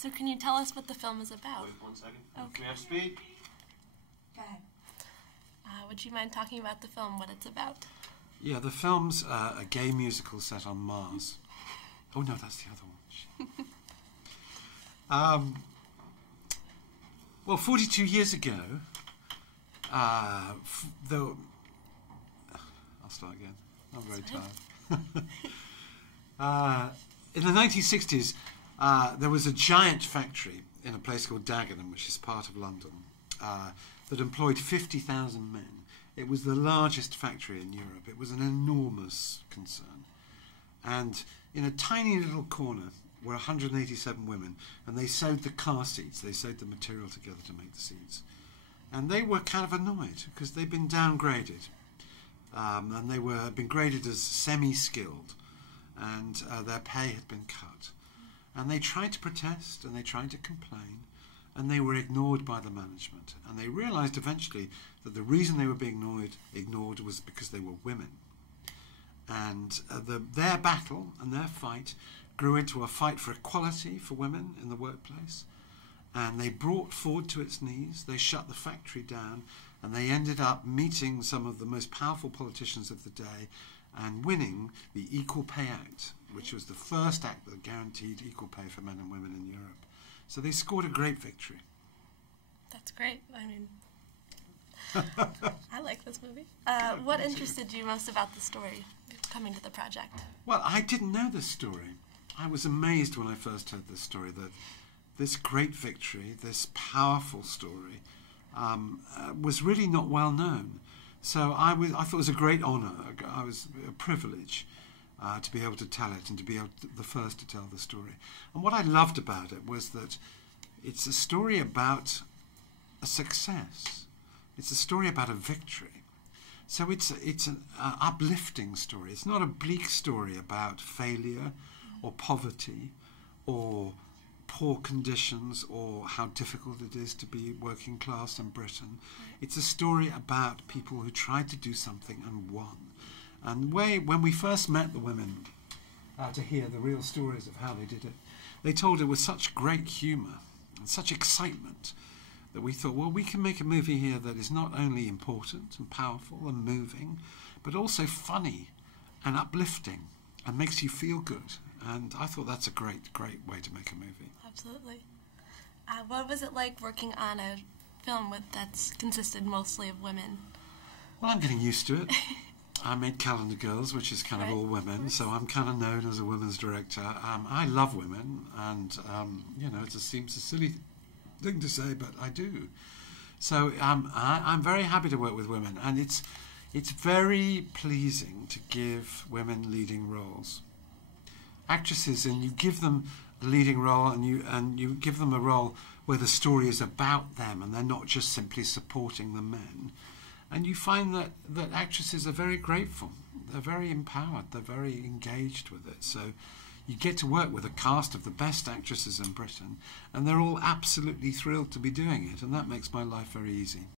So can you tell us what the film is about? Wait 1 second. Okay. We have speed. Go ahead. Would you mind talking about the film, what it's about? Yeah, the film's a gay musical set on Mars. Oh no, that's the other one. Well, 42 years ago, I'll start again. I'm very tired. In the 1960s, there was a giant factory in a place called Dagenham, which is part of London, that employed 50,000 men. It was the largest factory in Europe. It was an enormous concern. And in a tiny little corner were 187 women, and they sewed the car seats. They sewed the material together to make the seats. And they were kind of annoyed because they'd been downgraded. And they had been graded as semi-skilled, and their pay had been cut. And they tried to protest, and they tried to complain, and they were ignored by the management. And they realised eventually that the reason they were being ignored was because they were women. And their battle and their fight grew into a fight for equality for women in the workplace. And they brought Ford to its knees, they shut the factory down, and they ended up meeting some of the most powerful politicians of the day and winning the Equal Pay Act, which was the first act that guaranteed equal pay for men and women in Europe. So they scored a great victory. That's great. I mean, I like this movie. What interested you most about the story coming to the project? Well, I didn't know this story. I was amazed when I first heard this story, that this great victory, this powerful story, was really not well known. So I thought it was a great honour. I was a privilege to be able to tell it and to be the first to tell the story. And what I loved about it was that it's a story about a success. It's a story about a victory. So it's an uplifting story. It's not a bleak story about failure or poverty or poor conditions or how difficult it is to be working class in Britain. It's a story about people who tried to do something and won. And when we first met the women to hear the real stories of how they did it, they told it with such great humour and such excitement that we thought, well, we can make a movie here that is not only important and powerful and moving, but also funny and uplifting and makes you feel good. And I thought that's a great, great way to make a movie. Absolutely. What was it like working on a film that's consisted mostly of women? Well, I'm getting used to it. I made Calendar Girls, which is kind of all women, so I'm kind of known as a women's director. I love women, and you know, it just seems a silly thing to say, but I do. So I'm very happy to work with women, and it's very pleasing to give women leading roles. Actresses, and you give them a leading role, and you give them a role where the story is about them, and they're not just simply supporting the men. And you find that actresses are very grateful. They're very empowered. They're very engaged with it. So you get to work with a cast of the best actresses in Britain, and they're all absolutely thrilled to be doing it, and that makes my life very easy.